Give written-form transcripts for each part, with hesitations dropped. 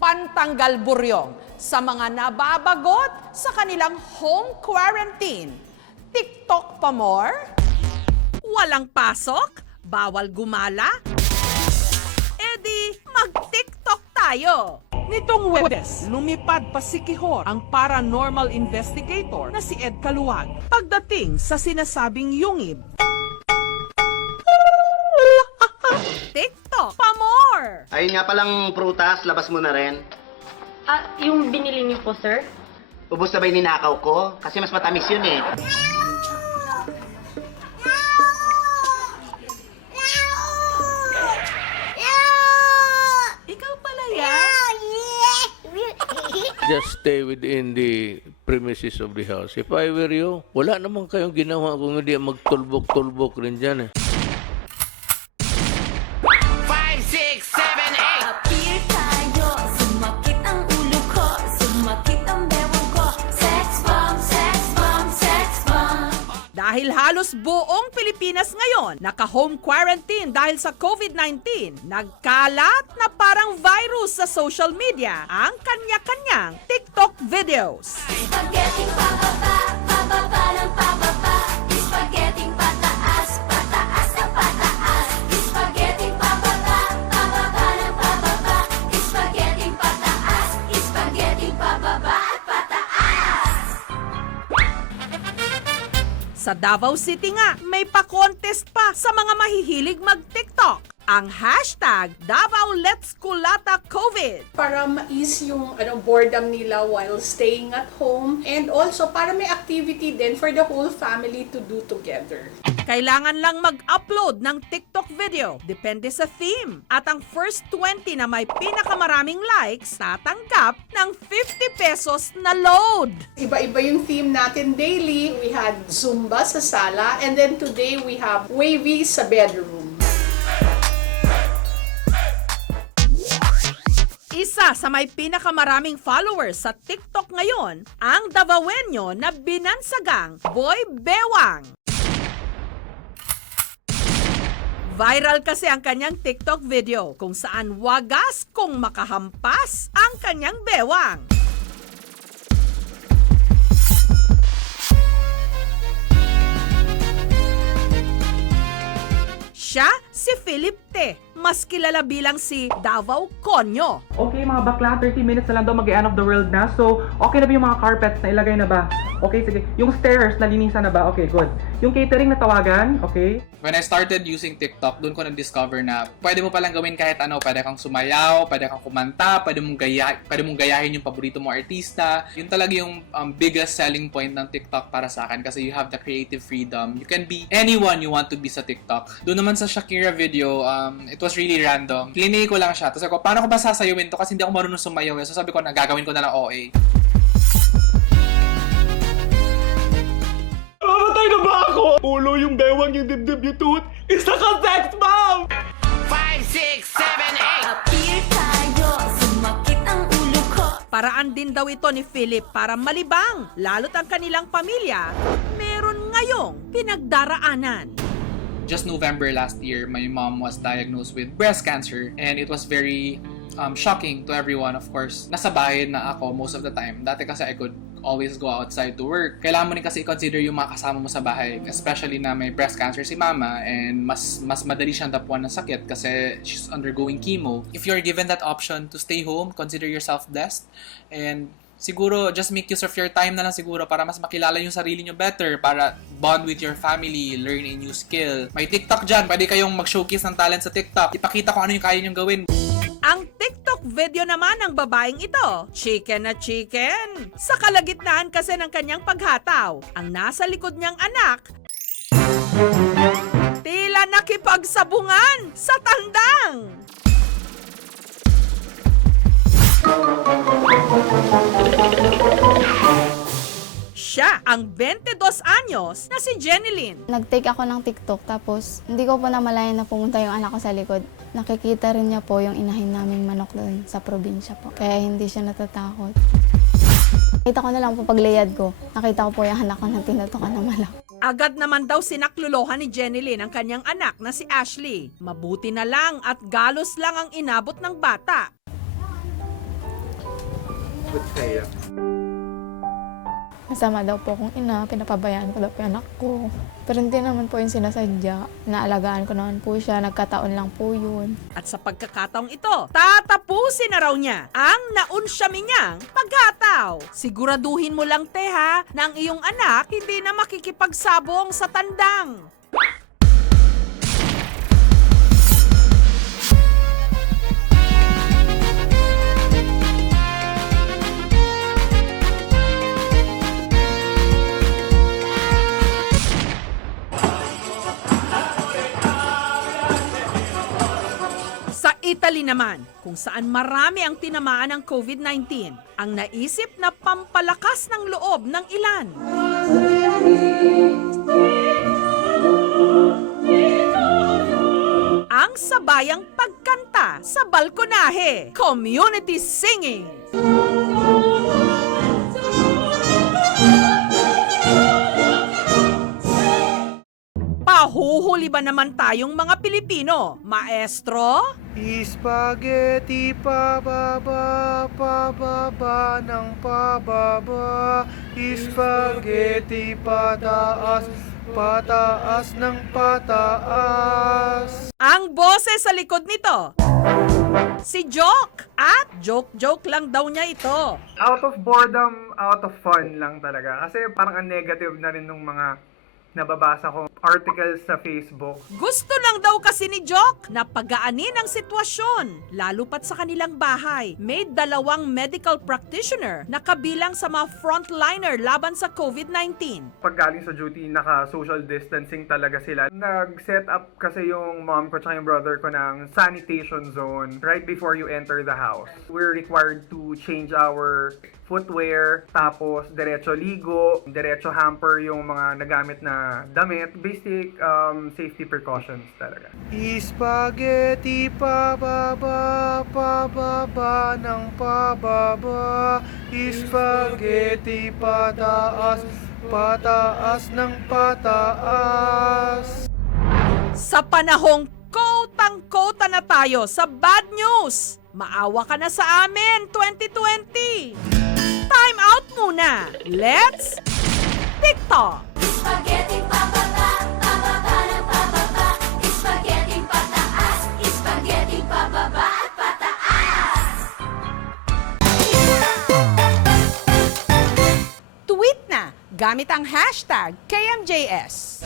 Pantanggal buryong sa mga nababagot sa kanilang home quarantine. TikTok pa more? Walang pasok? Bawal gumala? Edi, mag-TikTok tayo! Nitong Webes, lumipad pa si Kihor, ang paranormal investigator na si Ed Kaluwag, pagdating sa sinasabing yungib. TikTok pa more! Ayun nga palang prutas, labas mo na rin. Yung binili niyo po, sir? Ubus na ba yung ninakaw ko? Kasi mas matamis yun eh. Ikaw pala yan? Just stay within the premises of the house. If I were you, wala naman kayong ginawa kung hindi magtulbok-tulbok rin dyan eh. Appear tayo, sumakit ang ulo ko, sumakit ang bewang ko. Sex bomb, sex bomb, sex bomb. Dahil halos buong Pilipinas ngayon naka-home quarantine dahil sa COVID-19, nagkalat na parang virus sa social media ang kanya-kanyang TikTok videos. Spaghetti pababa, pababa ng pababa. Spaghetti pataas, pataas ng pataas. Spaghetti pababa, pababa ng pababa. Spaghetti pataas, spaghetti pababa at pataas. Sa Davao City nga, may pa-contest pa sa mga mahihilig mag-TikTok. Ang hashtag Davao Let's Kulata COVID. Para ma-ease yung boredom nila while staying at home, and also para may activity din for the whole family to do together. Kailangan lang mag-upload ng TikTok video, depende sa theme. At ang first 20 na may pinakamaraming likes, tatanggap ng 50 pesos na load. Iba-iba yung theme natin daily. We had Zumba sa sala, and then today we have Wavy sa bedroom. Isa sa may pinakamaraming followers sa TikTok ngayon, ang Davaoenyo na binansagang Boy Bewang. Viral kasi ang kanyang TikTok video kung saan wagas kung makahampas ang kanyang bewang. Siya si Philip Te, mas kilala bilang si Davao Konyo. Okay mga bakla, 30 minutes na lang daw mag-end of the world na. So, okay na ba yung mga carpets na ilagay na ba? Okay, sige. Yung stairs, nalinisan na ba? Okay, good. Yung catering na tawagan, okay? When I started using TikTok, doon ko na-discover na pwede mo palang gawin kahit ano. Pwede kang sumayaw, pwede kang kumanta, pwede mong gayahin yung paborito mong artista. Yun talaga yung biggest selling point ng TikTok para sa akin kasi you have the creative freedom. You can be anyone you want to be sa TikTok. Doon naman sa Shakira video, it was really random. Plinay ko lang siya. Tapos ako, paano ko ba sasayawin to? Kasi hindi ako marunong sumayaw. So sabi ko, gagawin ko na lang OA. Mamatay na ba ako? Ulo yung bewang, yung dibdib, yung tuhod. Isa ka sex bomb! Appear tayo, sumakit ang ulo ko. Paraan din daw ito ni Philip para malibang, lalo't ang kanilang pamilya, meron ngayong pinagdaraanan. Just November last year, my mom was diagnosed with breast cancer and it was very shocking to everyone, of course. Nasa bahay na ako most of the time. Dati kasi I could always go outside to work. Kailangan mo rin kasi i-consider yung mga kasama mo sa bahay, especially na may breast cancer si mama and mas madali siyang dapuan ng sakit kasi she's undergoing chemo. If you're given that option to stay home, consider yourself blessed and siguro, just make use of your time na lang siguro para mas makilala yung sarili nyo better, para bond with your family, learn a new skill. May TikTok dyan, pwede kayong mag-showcase ng talent sa TikTok. Ipakita kung ano yung kaya nyong gawin. Ang TikTok video naman ng babaeng ito, chicken na chicken. Sa kalagitnaan kasi ng kanyang paghataw, ang nasa likod niyang anak, tila nakipagsabungan sa tandang. Siya ang 22 anyos na si Jenilyn. Nag-take ako ng TikTok tapos hindi ko po namalayan na pumunta yung anak ko sa likod. Nakikita rin niya po yung inahin naming manok doon sa probinsya po. Kaya hindi siya natatakot. Kita ko na lang po paglayad ko. Nakita ko po yung anak ko na tinutukan ng manok. Agad naman daw sinaklolohan ni Jenilyn ang kanyang anak na si Ashley. Mabuti na lang at galos lang ang inabot ng bata. Ba't kaya? Masama daw po akong ina, pinapabayaan ko daw po yung anak ko. Pero hindi naman po yung sinasadya. Naalagaan ko naman po siya, nagkataon lang po yun. At sa pagkakataong ito, tatapusin na raw niya ang naunsyami niyang paghataw. Siguraduhin mo lang, Teha, na ang iyong anak hindi na makikipagsabong sa tandang. Sa Italy naman, kung saan marami ang tinamaan ng COVID-19, ang naisip na pampalakas ng loob ng ilan. Ang sabayang pagkanta sa balkonahe, community singing. Pahuhuli ba naman tayong mga Pilipino, maestro? Spaghetti pababa, pababa ng pababa. Spaghetti pataas, pataas ng pataas. Ang boses sa likod nito, si Joke. At joke-joke lang daw niya ito. Out of boredom, out of fun lang talaga. Kasi parang ang negative na rin nung mga nababasa ko articles sa Facebook. Gusto lang daw kasi ni Joke na pagaanin ang sitwasyon, lalo pat sa kanilang bahay. May 2 medical practitioner na kabilang sa mga frontliner laban sa COVID-19. Pag galing sa duty, naka-social distancing talaga sila. Nag-set up kasi yung mom ko at yung brother ko ng sanitation zone right before you enter the house. We're required to change our footwear, tapos diretso ligo, diretso hamper yung mga nagamit na damit. Basic safety precautions talaga. Spaghetti pababa, pababa ng pababa. Spaghetti pataas, pataas ng pataas. Sa panahong quote-unquote na tayo sa bad news, maawa ka na sa amin 2020. Time out muna. Let's TikTok. Spaghetti pababa, pababa ng pababa. Spaghetti pataas, spaghetti pababa at pataas. Tweet na gamit ang hashtag KMJS.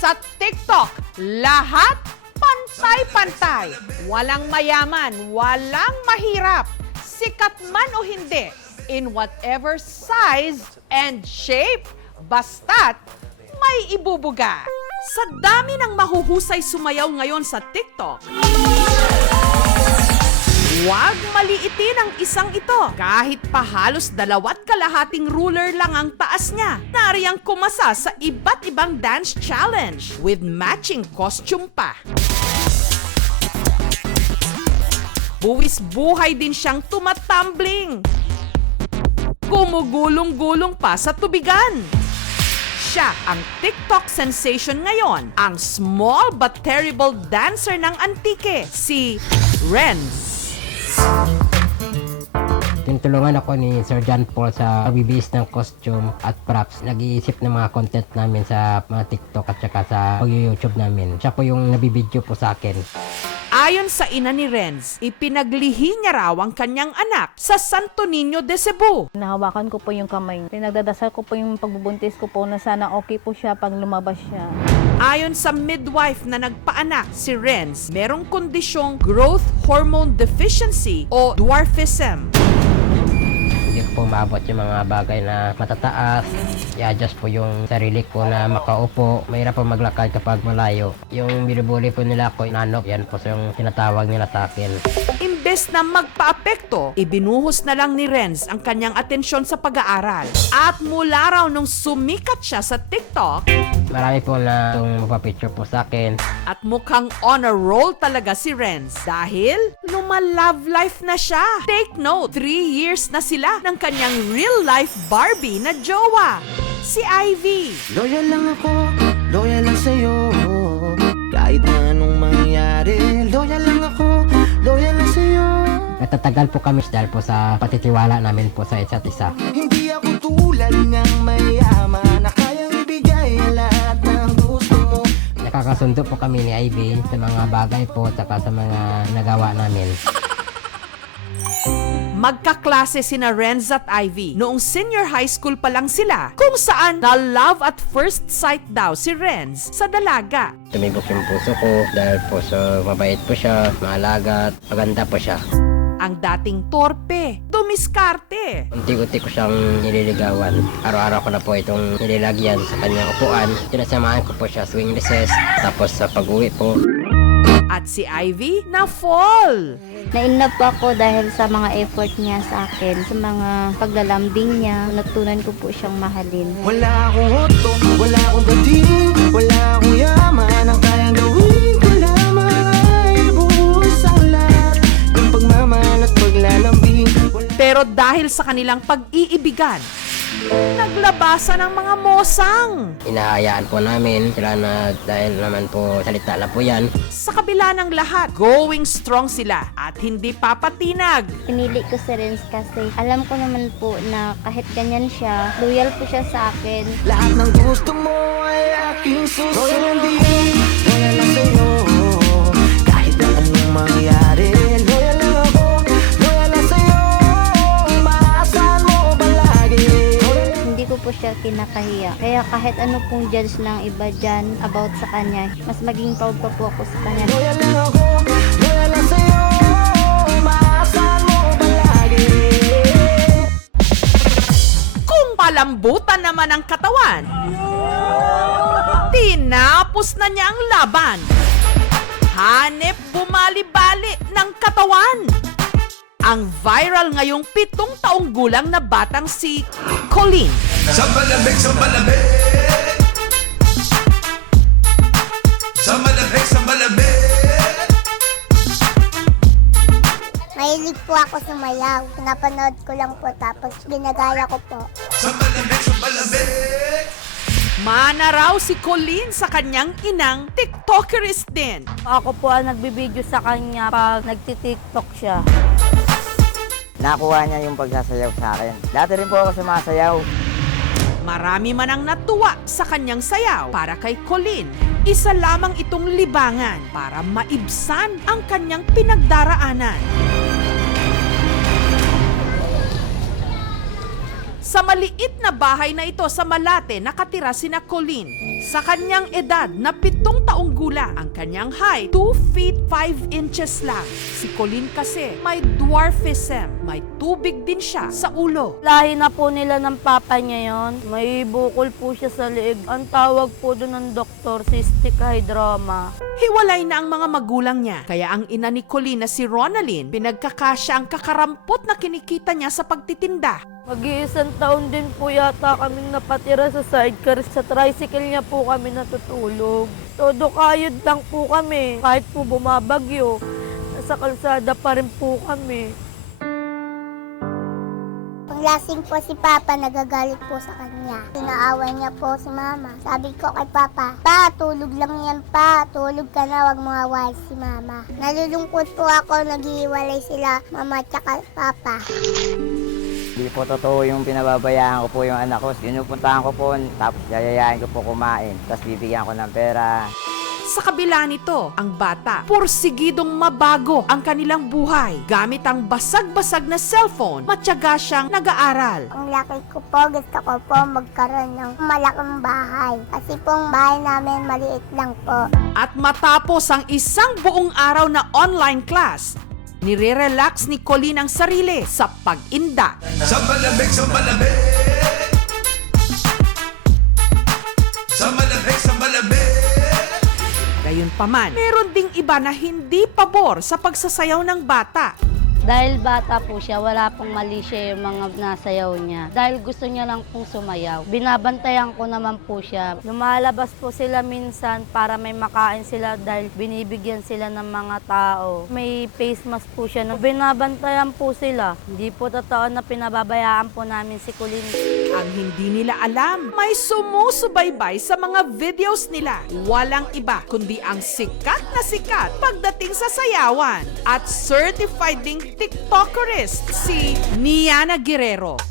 Sa TikTok, lahat pantay-pantay. Walang mayaman, walang mahirap. Sikat man o hindi, in whatever size and shape, basta't may ibubuga. Sa dami ng mahuhusay sumayaw ngayon sa TikTok, huwag maliitin ang isang ito. Kahit pa halos 2.5 ruler lang ang taas niya, nariyang kumasa sa iba't ibang dance challenge with matching costume pa. Buwis buhay din siyang tumatumbling. Gumugulong-gulong pa sa tubigan. Siya ang TikTok sensation ngayon, ang small but terrible dancer ng antike, si Renz. Tinutulungan ako ni Sir John Paul sa pagbibihis ng costume at props. Nag-iisip ng mga content namin sa mga TikTok at saka sa YouTube namin. Siya po yung nabibideo po sa akin. Ayon sa ina ni Renz, ipinaglihi niya raw ang kanyang anak sa Santo Niño de Cebu. Nahawakan ko po yung kamay. Pinagdadasal ko po yung pagbubuntis ko po na sana okay po siya pag lumabas siya. Ayon sa midwife na nagpaanak, si Renz, merong kondisyong growth hormone deficiency o dwarfism. Hindi ko po maabot yung mga bagay na matataas. I-adjust po yung sarili ko na makaupo. Mahirap po maglakad kapag malayo. Yung binubuli po nila ako, nanok, yan po yung tinatawag nila sa akin. Imbes na magpa-apekto, ibinuhos na lang ni Renz ang kanyang atensyon sa pag-aaral. At mula raw nung sumikat siya sa TikTok, Marami po na itong magpa-picture po sa akin. at mukhang on a roll talaga si Renz dahil luma-love life na siya. Take note, 3 years na sila ng kanyang real-life Barbie na jowa, si Ivy. Loyal lang ako, loyal lang sa'yo. Kahit na anong mangyari, loyal lang ako, loyal lang sa'yo. Ito Nagtatagal po kami dahil po sa patitiwala namin po sa isa't isa. Hindi ako tulad ng mayaman na kayang ibigay ang lahat ng gusto mo. Nakakasundo po kami ni Ivy sa mga bagay po at sa mga nagawa namin. Magkaklase sina Renz at Ivy noong senior high school pa lang sila, kung saan na love at first sight daw si Renz sa dalaga. Tumibok yung puso ko dahil po sa mabait po siya, maalaga at maganda po siya. Ang dating torpe, dumiskarte. Unti-unti ko siyang nililigawan. Araw-araw ko na po itong nililagyan sa kanyang upuan. Sinasamahan ko po siya swing recess, tapos sa pag-uwi po. At si Ivy na fall. Na-inlove po ako dahil sa mga effort niya sa akin, sa mga paglalambing niya. Natutunan ko po siyang mahalin. Wala akong hoto, wala akong dating, wala akong yaman. Ang kayang gawin ko lamang ay buhos ang lahat ng pagmamahal at paglalambing. Pero dahil sa kanilang pag-iibigan, naglabasan ng mga mosang. Inahayaan po namin sila na dahil naman po salita lang po yan. Sa kabila ng lahat, going strong sila at hindi papatinag. Pinili ko si Renz kasi alam ko naman po na kahit ganyan siya, loyal po siya sa akin. Lahat ng gusto mo ay aking susunod. Loyal lang sa'yo. Kahit na anong mangyari, loyal lang ako. Loyal lang sa'yo. Maasahan mo palagi. Hindi ko po siya kinakahiya. Kaya kahit ano pong judge ng iba dyan about sa kanya, mas maging proud pa po ako sa kanya. Loyal lang ako. Loyal lang sa'yo. Maasahan mo palagi. Kung palambutan naman ang katawan, tinapos na niya ang laban. Hanep bumali-bali ng katawan. Ang viral ngayong 7 taong gulang na batang si Colleen. Sa malamig, sa malamig. Sa malamig, sa malamig. Mahilig po ako sumayaw. Pinapanood ko lang po tapos ginagaya ko po. Sa malamig, sa malamig. Mana raw si Colleen sa kanyang inang TikTokeris din. Ako po ang nagbibideo sa kanya pag nagtitiktok siya. Nakuha niya yung pagsasayaw sa akin. Dati rin po ako sumasayaw. Marami man ang natuwa sa kanyang sayaw para kay Colleen. Isa lamang itong libangan para maibsan ang kanyang pinagdaraanan. Sa maliit na bahay na ito sa Malate, nakatira sina Colleen. Sa kanyang edad na 7 taong gulang, ang kanyang height 2 feet 5 inches lang. Si Colleen kasi may dwarfism, may tubig din siya sa ulo. Lahi na po nila ng papa niya yon. May bukol po siya sa liig. Ang tawag po doon ng doktor, cystic hydroma. Hiwalay na ang mga magulang niya, kaya ang ina ni Colleen na si Ronalyn, pinagkakasya ang kakarampot na kinikita niya sa pagtitinda. Mag-iisang taon din po yata kaming napatira sa sidecar. Sa tricycle niya po kami natutulog. Todo kayod lang po kami. Kahit po bumabagyo, nasa kalsada pa rin po kami. Pag lasing po si Papa, nagagalit po sa kanya. Inaaway niya po si Mama. Sabi ko kay Papa, Pa, tulog lang yan pa. Tulog ka na, wag mo away si Mama. Nalulungkot po ako, naghihiwalay sila, Mama at Papa. Hindi po totoo yung pinababayaan ko po yung anak ko. Pinupuntahan ko po, tapos yayayain ko po kumain. Tapos bibigyan ko ng pera. Sa kabila nito, ang bata, pursigidong mabago ang kanilang buhay. Gamit ang basag-basag na cellphone, matyaga siyang nag-aaral. Ang laki ko po, gusto ko po magkaroon ng malaking bahay. Kasi pong bahay namin maliit lang po. At matapos ang isang buong araw na online class, nire-relax ni Colleen ang sarili sa pag-inda. Sa malamig, sa malamig. Sa malamig, sa malamig. Gayunpaman, meron ding iba na hindi pabor sa pagsasayaw ng bata. Dahil bata po siya, wala pong mali siya yung mga nasayaw niya. Dahil gusto niya lang pong sumayaw. Binabantayan ko naman po siya. Lumalabas po sila minsan para may makain sila dahil binibigyan sila ng mga tao. May face mask po siya. Binabantayan po sila. Hindi po totoo na pinababayaan po namin si Colleen. Ang hindi nila alam, may sumusubaybay sa mga videos nila. Walang iba kundi ang sikat na sikat pagdating sa sayawan at certified ding TikTokerist si Niana Guerrero.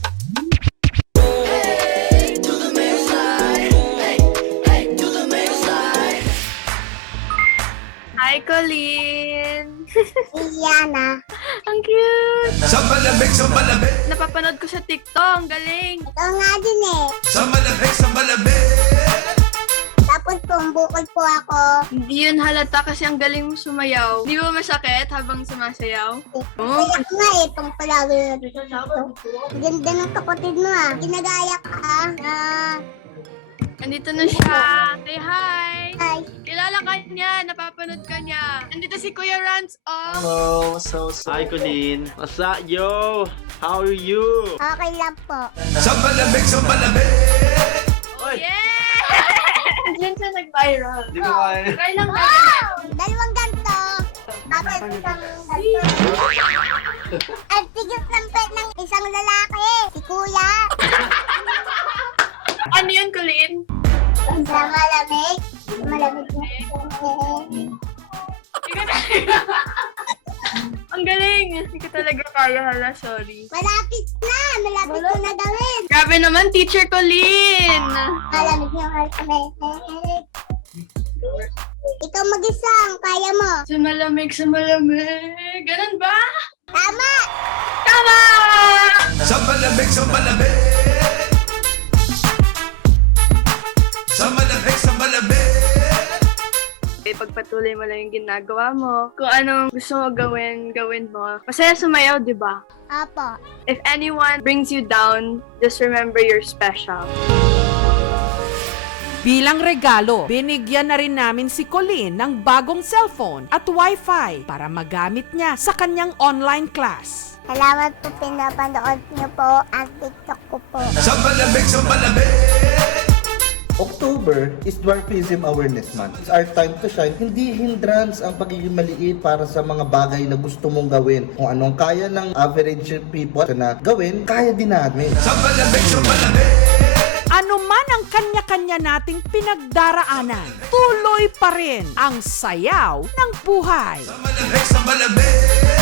Hi, Colleen! Liana. Ang cute! Sa malamig. Napapanood ko sa TikTok. Ang galing! Ito nga din eh. Sa malamig. Tapos bukol po ako. Hindi yun halata kasi ang galing mo sumayaw. Di ba masakit habang sumasayaw? Kaya nga eh, pang palagi na dito. Ganda ng kapatid mo ah. Ginagaya ka ah. Andito na siya. Say hi! Hi. Kilala ka niya. Napapanood ka niya. Andito si Kuya Rans. Oh. Hello, Hi, Colleen. What's up, yo? How are you? Okay lang po. Sa malamig. Yeah! Diyan siya nag-viral. Di ba kaya? Try lang natin. Dalawang ganto. Tapos isang ganto. At tigil ng pet ng isang lalaki. Si Kuya. Ano yun, Colleen? Sa malamig. Malamig na. Ang galing! Hindi ko talaga kaya, hala, sorry. Malapit na. Malapit ko na gawin. Grabe naman, Teacher Colleen! Malamig na malamig. Ikaw mag-isang. Kaya mo. Sa malamig. Ganun ba? Tama. Tama! Sa malamig. Ipagpatuloy mo lang yung ginagawa mo. Kung anong gusto mo gawin, gawin mo. Masaya sumayaw, di ba? Apo. If anyone brings you down, just remember you're special. Bilang regalo, binigyan na rin namin si Colleen ng bagong cellphone at wifi para magamit niya sa kanyang online class. Salamat po pinapanood niyo po ang TikTok ko po. Sa malamig. October is Dwarfism Awareness Month. It's our time to shine. Hindi hindrance ang pagiging maliit para sa mga bagay na gusto mong gawin. Kung anong kaya ng average people na gawin, kaya din namin. Sa malamig. Ano man ang kanya-kanya nating pinagdaraanan, tuloy pa rin ang sayaw ng buhay. Sa malamig.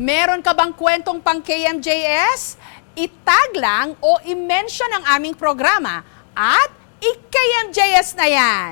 Meron ka bang kwentong pang KMJS? Itag lang o i-mention ang aming programa at i-KMJS na yan!